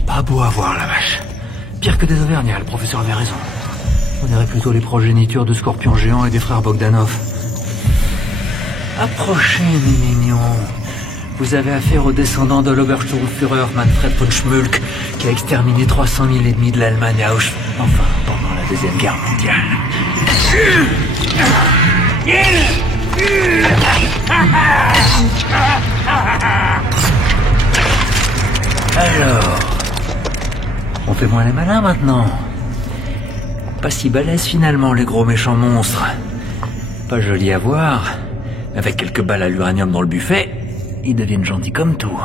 Pas beau à voir, la vache. Pire que des Auvergnats, le professeur avait raison. On dirait plutôt les progénitures de scorpions géants et des frères Bogdanov. Approchez, mes mignons. Vous avez affaire aux descendants de l'Obersturmführer Manfred von Schmülk, qui a exterminé 300 000 ennemis de l'Allemagne à Auschwitz, enfin, pendant la Deuxième Guerre mondiale. Alors, on fait moins les malins maintenant. Pas si balèzes finalement, les gros méchants monstres. Pas joli à voir. Avec quelques balles à l'uranium dans le buffet, ils deviennent gentils comme tout.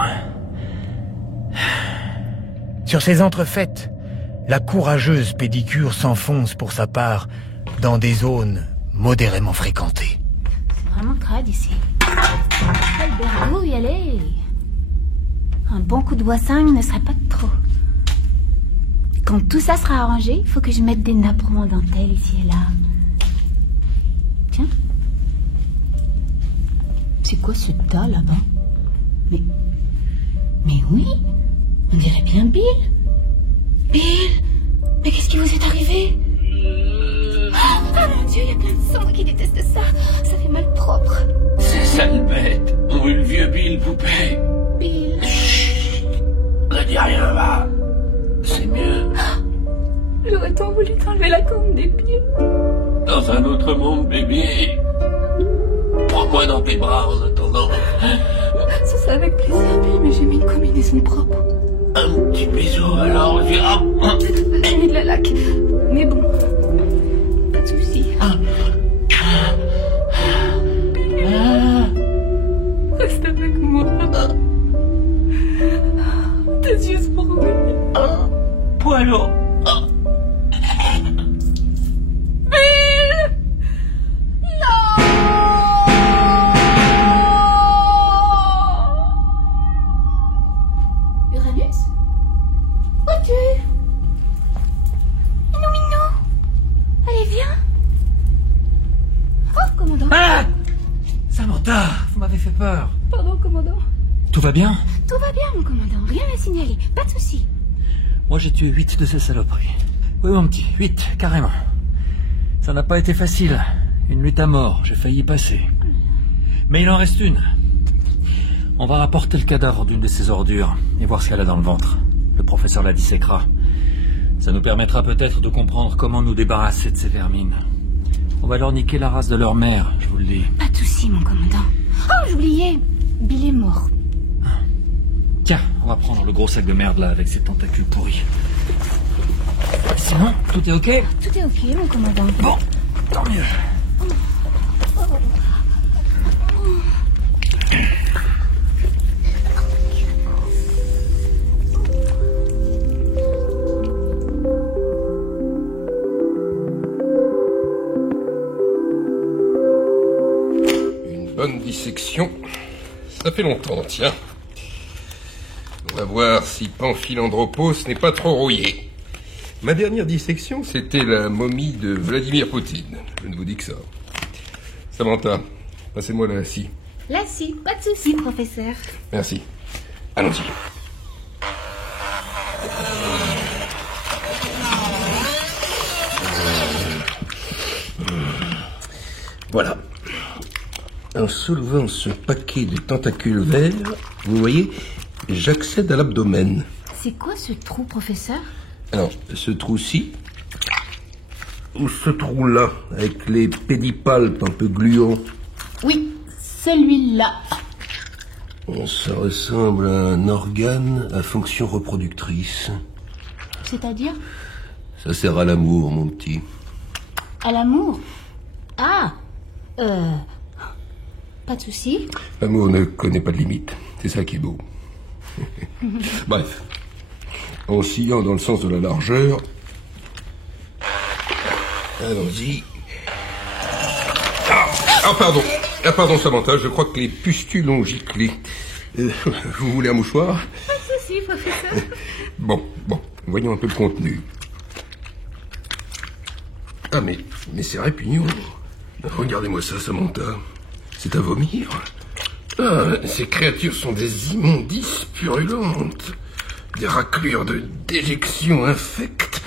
Sur ces entrefaites, la courageuse Pédicure s'enfonce pour sa part dans des zones modérément fréquentées. C'est vraiment crade ici. Albergo, y aller. Un bon coup de boissin ne serait pas de trop. Quand tout ça sera arrangé, il faut que je mette des nappes pour mon dentelle ici et là. Tiens. C'est quoi ce tas là-bas? Mais oui, on dirait bien Bill. Bill, mais qu'est-ce qui vous est arrivé? Ah mon Dieu, il y a plein de sang qui déteste ça. Ça fait mal propre. C'est sale bête. On eut le vieux Bill, poupée. Bill. Chut. Ne dis rien, va. C'est mieux. J'aurais tant voulu t'enlever la corne des pieds. Dans un autre monde, bébé. Prends-moi dans tes bras en attendant. Ça serait avec plaisir, Bill, mais j'ai mis une combinaison propre. Un petit bisou, alors on verra. J'ai mis de la laque. Mais bon, pas de soucis. Reste avec moi. Tes yeux sont rouges. Poilot. Vous m'avez fait peur. Pardon, commandant. Tout va bien? Tout va bien, mon commandant. Rien à signaler. Pas de soucis. Moi, j'ai tué 8 de ces saloperies. Oui, mon petit. 8, carrément. Ça n'a pas été facile. Une lutte à mort. J'ai failli y passer. Mais il en reste une. On va rapporter le cadavre d'une de ces ordures et voir ce qu'elle a dans le ventre. Le professeur la disséquera. Ça nous permettra peut-être de comprendre comment nous débarrasser de ces vermines. On va leur niquer la race de leur mère, je vous le dis. Pas de soucis, mon commandant. Oh, j'oubliais. Bill est mort. Tiens, on va prendre le gros sac de merde là avec ses tentacules pourris. Sinon, tout est ok? Tout est ok, mon commandant. Bon, tant mieux. Bonne dissection. Ça fait longtemps, tiens. On va voir si Pamphilandropos n'est pas trop rouillé. Ma dernière dissection, c'était la momie de Vladimir Poutine. Je ne vous dis que ça. Samantha, passez-moi la scie. Là, si, pas de souci, professeur. Merci. Allons-y. Voilà. En soulevant ce paquet de tentacules verts, vous voyez, j'accède à l'abdomen. C'est quoi ce trou, professeur? Alors, ce trou-ci, ou ce trou-là, avec les pédipalpes un peu gluants. Oui, celui-là. Ça ressemble à un organe à fonction reproductrice. C'est-à-dire? Ça sert à l'amour, mon petit. À l'amour? Ah, pas de souci. L'amour ne connaît pas de limite. C'est ça qui est beau. Bref. En sciant dans le sens de la largeur. Allons-y. Pardon. Pardon, Samantha, je crois que les pustules ont giclé. Vous voulez un mouchoir? Pas de souci, professeur. Bon, voyons un peu le contenu. Ah, mais c'est répugnant. Regardez-moi ça, Samantha. C'est à vomir. Ah, ces créatures sont des immondices purulentes. Des raclures de déjection infectes.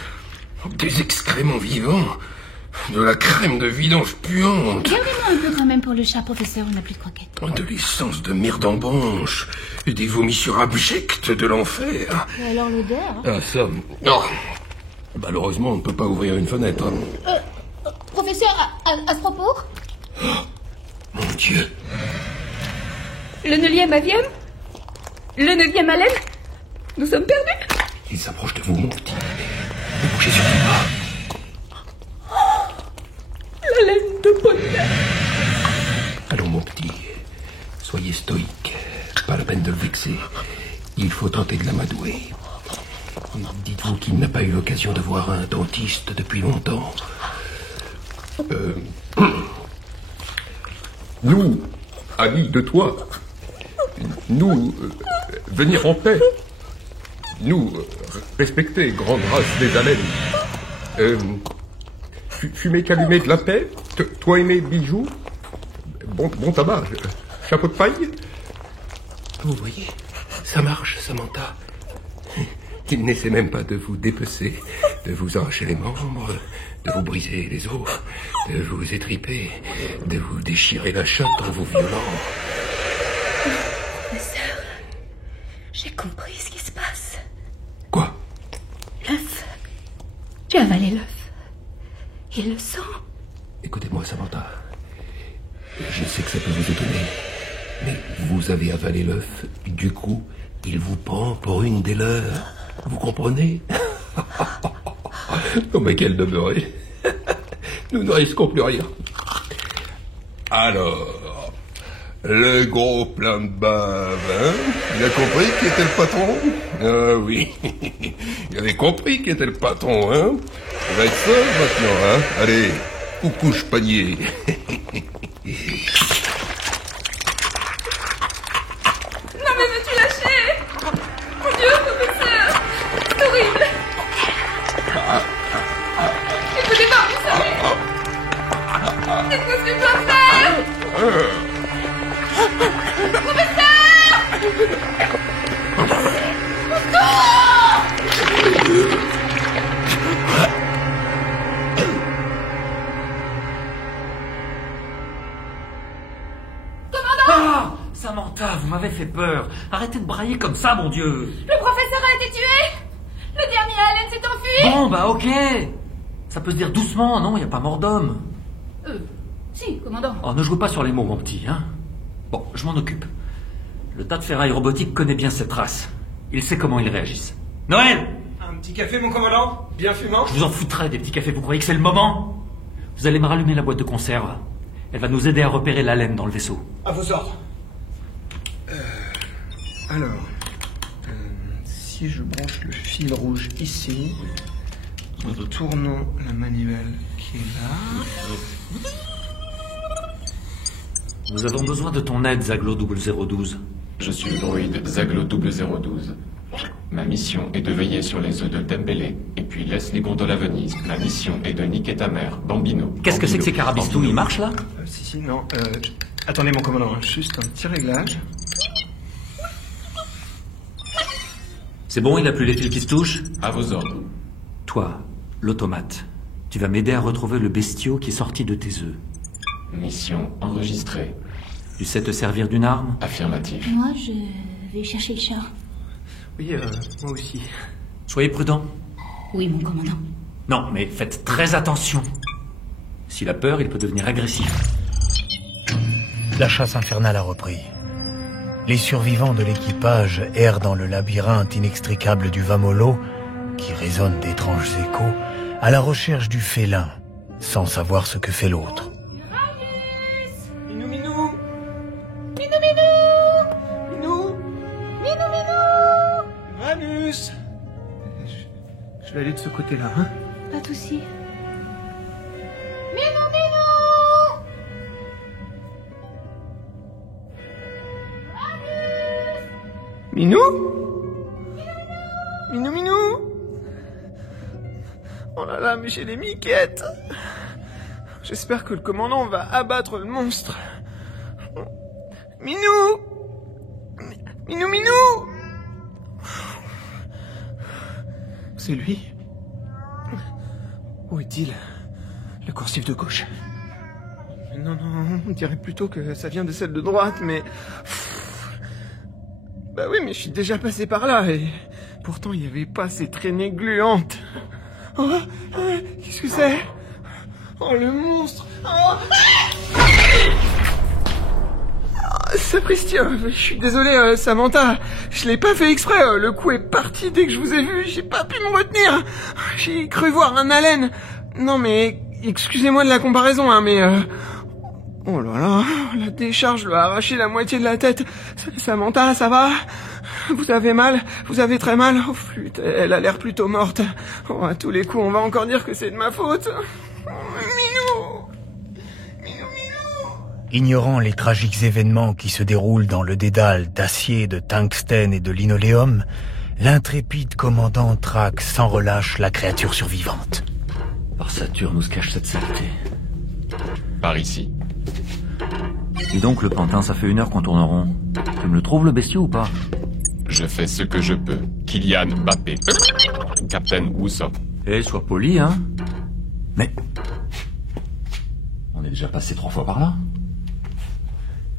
Des excréments vivants. De la crème de vidange puante. Gardez-moi un peu quand même pour le chat, professeur, on n'a plus de croquettes. De l'essence de merde en branche. Des vomissures abjectes de l'enfer. Et alors l'odeur? Ah, ça... Non. Malheureusement, on ne peut pas ouvrir une fenêtre. Professeur, à ce propos? Oh, mon Dieu. Le 9e avion? Le 9e haleine? Nous sommes perdus? Il s'approche de vous, mon petit. Ne bougez surtout pas. La laine de bonheur. Allons, mon petit. Soyez stoïque. Pas la peine de le vexer. Il faut tenter de l'amadouer. Dites-vous qu'il n'a pas eu l'occasion de voir un dentiste depuis longtemps. Nous, amis de toi, nous, venir en paix. Nous, respecter grande race des haleines. Fumer qu'allumer de la paix. Toi aimer bijoux. Bon tabac. Chapeau de paille. Vous voyez, ça marche, Samantha. Il n'essaie même pas de vous dépecer, de vous arracher les membres, de vous briser les os, de vous étriper, de vous déchirer la chatte en vous violant. Professeur, j'ai compris ce qui se passe. Quoi? L'œuf. J'ai avalé l'œuf. Il le sent. Écoutez-moi, Samantha. Je sais que ça peut vous étonner, mais vous avez avalé l'œuf, du coup, il vous prend pour une des leurs. Vous comprenez? Oh, mais quelle demeurée. Nous ne risquons plus rien. Alors, le gros plein de bave, hein? Il a compris qui était le patron? Ah oui, il avait compris qui était le patron, hein? Ça va être ça maintenant, hein? Allez, coucouche panier. Non mais veux-tu lâcher? Mon Dieu, professeur! C'est horrible! Écoutez pas, vous savez! Dites-moi ce que je dois faire! Professeur! Samantha, vous m'avez fait peur. Arrêtez de brailler comme ça, mon Dieu. Le professeur a été tué! Le dernier haleine s'est enfui! Bon, bah ok. Ça peut se dire doucement, non? Y a pas mort d'homme. Si, commandant. Oh, ne jouez pas sur les mots, mon petit, hein. Bon, je m'en occupe. Le tas de ferraille robotique connaît bien cette race. Il sait comment ils réagissent. Noël! Un petit café, mon commandant? Bien fumant? Je vous en foutrais des petits cafés, vous croyez que c'est le moment? Vous allez me rallumer la boîte de conserve. Elle va nous aider à repérer la laine dans le vaisseau. À vos ordres. Alors, si je branche le fil rouge ici, en tournant la manivelle qui est là... Nous avons besoin de ton aide, Zaglo 0012. Je suis le droïde Zaglo 0012. Ma mission est de veiller sur les œufs de Dembélé, et puis laisse les gondoles à Venise. Ma mission est de niquer ta mère, Bambino. Qu'est-ce que c'est que ces carabistous? Ils marchent là? Si, non. Attendez, mon commandant, juste un petit réglage. C'est bon, il a plus les fils qui se touchent? À vos ordres. Toi, l'automate, tu vas m'aider à retrouver le bestiau qui est sorti de tes œufs. Mission enregistrée. Tu sais te servir d'une arme? Affirmatif. Moi, je vais chercher le chat. Oui, moi aussi. Soyez prudent. Oui, mon commandant. Non, mais faites très attention. S'il a peur, il peut devenir agressif. La chasse infernale a repris. Les survivants de l'équipage errent dans le labyrinthe inextricable du Vamolo, qui résonne d'étranges échos, à la recherche du félin, sans savoir ce que fait l'autre. Minou Minou Minou Minou Minou Minou Minou Uranus. Je vais aller de ce côté-là, hein. Pas de soucis. Minou Minou Minou Minou Minou. Oh là là, mais j'ai des miquettes. J'espère que le commandant va abattre le monstre. Minou Minou Minou. C'est lui. Où est-il? Le coursive de gauche. Non, on dirait plutôt que ça vient de celle de droite, mais... Bah oui, mais je suis déjà passé par là, et... Pourtant, il n'y avait pas ces traînées gluantes. Oh, qu'est-ce que c'est? Oh, le monstre. Oh. Sapristi, je suis désolé, Samantha. Je l'ai pas fait exprès, le coup est parti dès que je vous ai vu. J'ai pas pu me retenir. J'ai cru voir un haleine. Non, mais... Excusez-moi de la comparaison, hein, mais... Oh là là, la décharge lui a arraché la moitié de la tête. Samantha, ça va? Vous avez mal? Vous avez très mal? Oh flûte, elle a l'air plutôt morte. Oh, à tous les coups, on va encore dire que c'est de ma faute. Minou! Minou, Minou! Ignorant les tragiques événements qui se déroulent dans le dédale d'acier, de tungstène et de linoléum, l'intrépide commandant traque sans relâche la créature survivante. Par Saturne où se cache cette saleté. Par ici. Dis donc, le pantin, ça fait 1 heure qu'on tourne en rond. Tu me le trouves, le bestiau, ou pas? Je fais ce que je peux. Kylian Mbappé. Captain Usopp. Eh, sois poli, hein. Mais... On est déjà passé 3 fois par là.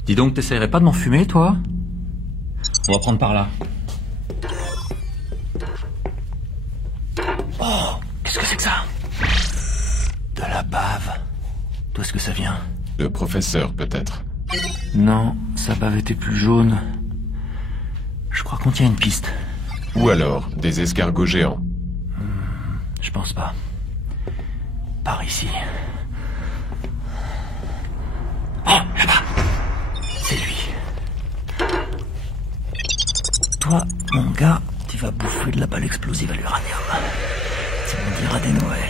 Dis donc, t'essayerais pas de m'en fumer, toi? On va prendre par là. Oh, qu'est-ce que c'est que ça? De la bave. D'où est-ce que ça vient? Le professeur, peut-être. Non, sa bave était plus jaune. Je crois qu'on tient une piste. Ou alors, des escargots géants. Je pense pas. Par ici. Oh, là-bas. C'est lui. Toi, mon gars, tu vas bouffer de la balle explosive à l'uranium. Ça me dira des Noëls.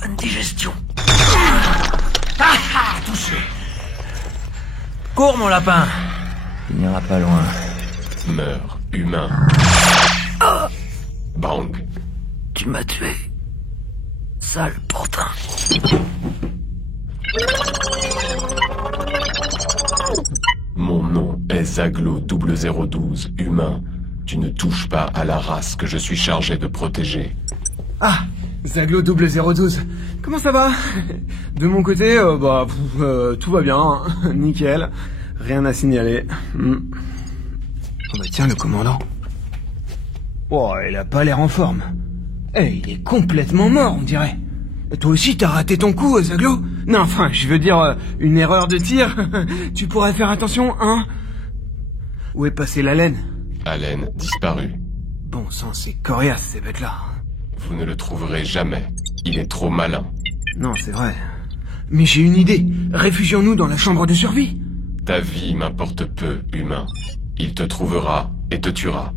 Bonne digestion. Ah, touché. Cours, mon lapin. Il n'ira pas loin. Meurs, humain. Oh. Bang. Tu m'as tué. Sale pantin. Mon nom est Zaglo 0012, humain. Tu ne touches pas à la race que je suis chargé de protéger. Ah, Zaglo 0012. Comment ça va? De mon côté, tout va bien. Hein. Nickel. Rien à signaler. Oh bah tiens, le commandant. Oh, il a pas l'air en forme. Eh, il est complètement mort, on dirait. Toi aussi, t'as raté ton coup, Zaglo? Non, enfin, je veux dire, une erreur de tir. Tu pourrais faire attention, hein? Où est passée la laine? Haleine disparue. Bon sang, c'est coriace, ces bêtes-là. Vous ne le trouverez jamais. Il est trop malin. Non, c'est vrai. Mais j'ai une idée. Réfugions-nous dans la chambre de survie. Ta vie m'importe peu, humain. Il te trouvera et te tuera.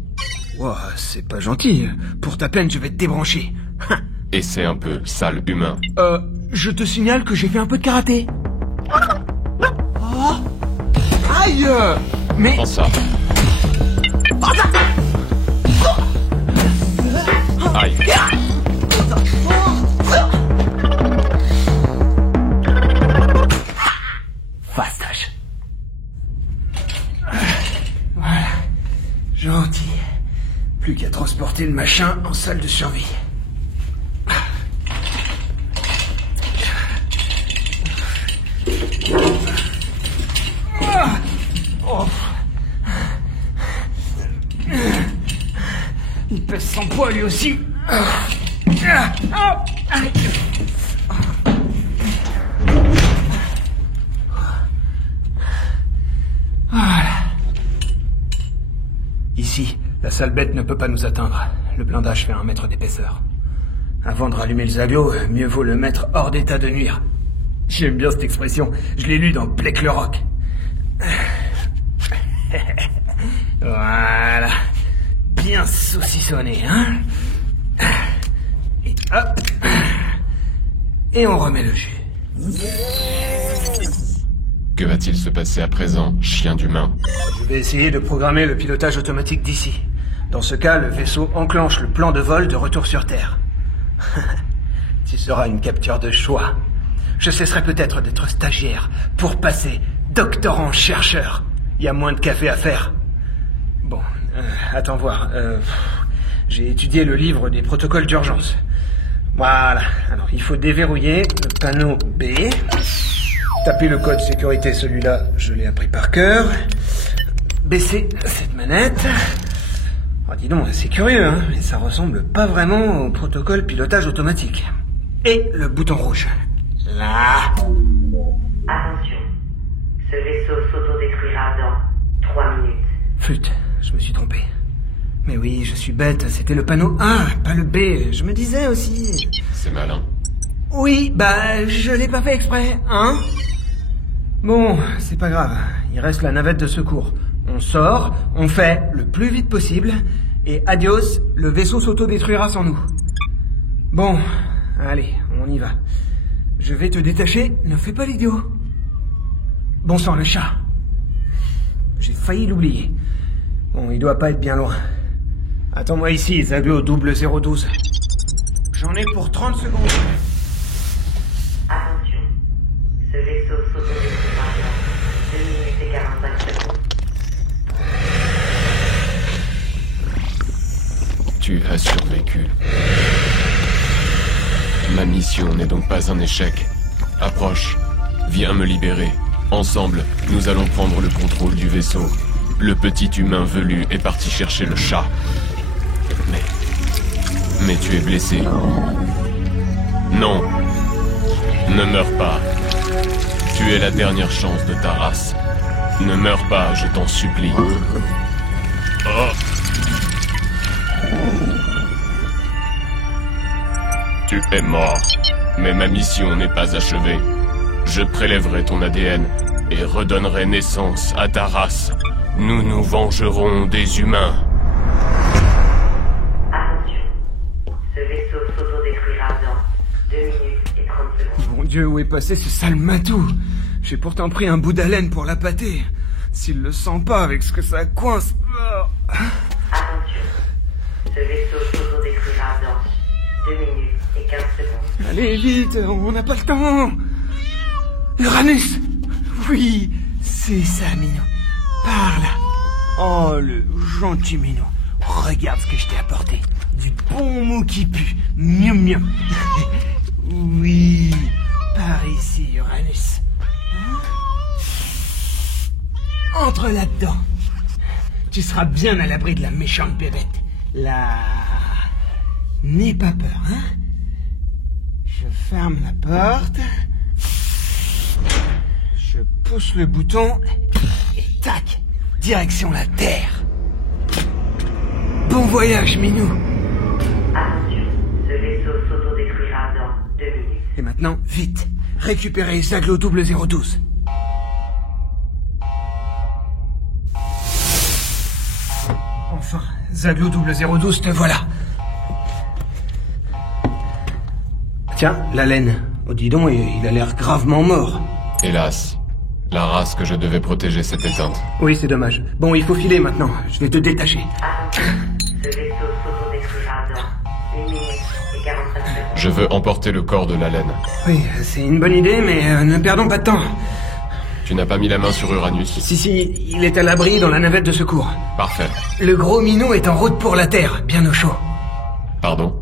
Wow, c'est pas gentil. Pour ta peine, je vais te débrancher. Essaie un peu, sale humain. Je te signale que j'ai fait un peu de karaté. Oh. Aïe. Mais... Prends ça. transporter le machin en salle de survie. Il pèse 100 poids lui aussi. Voilà. Ici, la sale bête ne peut pas nous atteindre. Le blindage fait 1 mètre d'épaisseur. Avant de rallumer le Zaglo, mieux vaut le mettre hors d'état de nuire. J'aime bien cette expression. Je l'ai lue dans Plek le Rock. Voilà. Bien saucissonné, hein? Et hop. Et on remet le jus. Que va-t-il se passer à présent, chien d'humain? Je vais essayer de programmer le pilotage automatique d'ici. Dans ce cas, le vaisseau enclenche le plan de vol de retour sur Terre. Tu seras une capture de choix. Je cesserai peut-être d'être stagiaire pour passer doctorant-chercheur. Il y a moins de café à faire. Bon, attends voir. J'ai étudié le livre des protocoles d'urgence. Voilà. Alors, il faut déverrouiller le panneau B. Taper le code sécurité, celui-là, je l'ai appris par cœur. Baisser cette manette. Oh, dis donc, c'est curieux, hein, mais ça ressemble pas vraiment au protocole pilotage automatique. Et le bouton rouge. Là. Attention. Ce vaisseau s'autodétruira dans 3 minutes. Flûte, je me suis trompé. Mais oui, je suis bête, c'était le panneau A, pas le B. Je me disais aussi. C'est malin. Oui, bah, je l'ai pas fait exprès, hein? Bon, c'est pas grave. Il reste la navette de secours. On sort, on fait le plus vite possible, et adios, le vaisseau s'autodétruira sans nous. Bon, allez, on y va. Je vais te détacher, ne fais pas l'idiot. Bon sang, le chat. J'ai failli l'oublier. Bon, il doit pas être bien loin. Attends-moi ici, Zaglo 0012. J'en ai pour 30 secondes. Attention. Ce vaisseau s'autodétruira dans 2 minutes et 45 secondes. Tu as survécu. Ma mission n'est donc pas un échec. Approche. Viens me libérer. Ensemble, nous allons prendre le contrôle du vaisseau. Le petit humain velu est parti chercher le chat. Mais tu es blessé. Non. Ne meurs pas. Tu es la dernière chance de ta race. Ne meurs pas, je t'en supplie. Oh. Tu es mort. Mais ma mission n'est pas achevée. Je prélèverai ton ADN et redonnerai naissance à ta race. Nous nous vengerons des humains. Attention. Ce vaisseau s'autodétruira dans 2 minutes et 30 secondes. Mon Dieu, où est passé ce sale matou? J'ai pourtant pris un bout d'haleine pour la pâter. S'il le sent pas avec ce que ça coince... Attention. Ce vaisseau s'autodétruira dans 2 minutes et 15 secondes. Allez, vite, on n'a pas le temps. Uranus. Oui, c'est ça, Minou. Par là. Oh, le gentil Minou. Regarde ce que je t'ai apporté. Du bon mou qui pue. Miam miam. Oui, par ici, Uranus. Entre là-dedans. Tu seras bien à l'abri de la méchante bébête. Là... N'aie pas peur, hein? Je ferme la porte. Je pousse le bouton. Et tac! Direction la Terre. Bon voyage, Minou. Attention. Ce vaisseau s'autodétruira dans 2 minutes. Et maintenant, vite. Récupérez Zaglo 0012. Enfin, Zaglo 0012, te voilà. Tiens, la laine. Oh, dis donc, il a l'air gravement mort. Hélas, la race que je devais protéger s'est éteinte. Oui, c'est dommage. Bon, il faut filer maintenant. Je vais te détacher. Attention. Ce vaisseau s'autodétruira dans 1 minute et 45 secondes. Je veux emporter le corps de la laine. Oui, c'est une bonne idée, mais ne perdons pas de temps. Tu n'as pas mis la main sur Uranus? Si, il est à l'abri dans la navette de secours. Parfait. Le gros Minou est en route pour la Terre, bien au chaud. Pardon?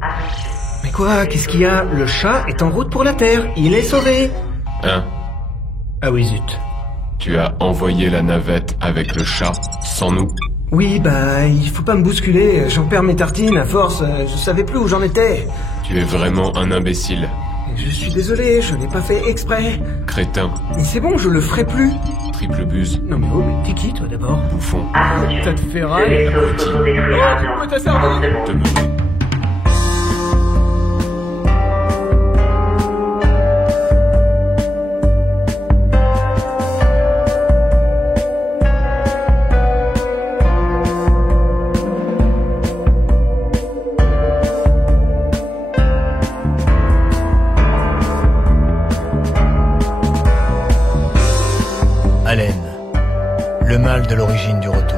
Mais quoi? Qu'est-ce qu'il y a? Le chat est en route pour la Terre. Il est sauvé. Hein? Ah oui, zut. Tu as envoyé la navette avec le chat, sans nous? Oui, bah, il faut pas me bousculer. J'en perds mes tartines, à force. Je savais plus où j'en étais. Tu es vraiment un imbécile. Je suis désolé, je n'ai pas fait exprès. Crétin. Mais c'est bon, je le ferai plus. Triple buse. Non mais oh, mais t'es qui, toi, d'abord? Bouffon. Ça te fait râler. Oh, tu peux ta cerveau. Demeuré. Allen, le mal de l'origine du retour,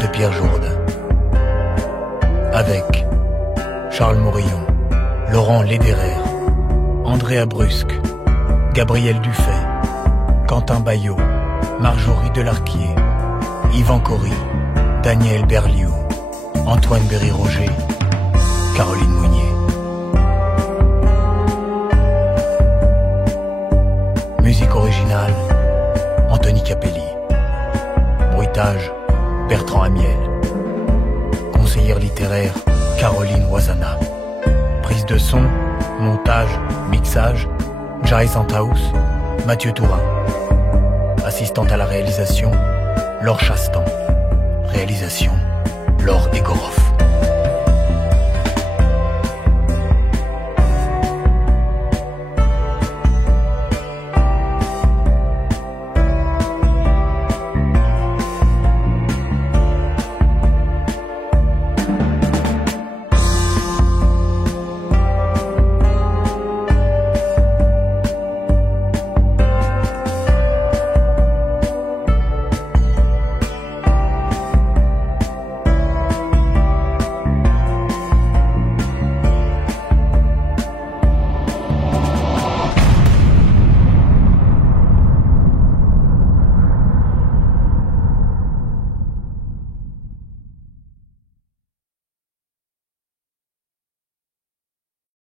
de Pierre Jourdain. Avec Charles Morillon, Laurent Lederer, Andrea Brusque, Gabriel Dufay, Quentin Baillot, Marjorie Delarquier, Yvan Cory, Daniel Berliou, Antoine Berry-Roger, Caroline Mounier. Musique originale, Anthony Capelli. Bruitage, Bertrand Amiel. Conseillère littéraire, Caroline Wazana. Prise de son, montage, mixage, Jai Santaous, Mathieu Tourin. Assistante à la réalisation, Laure Chastan. Réalisation, Laure Egorov.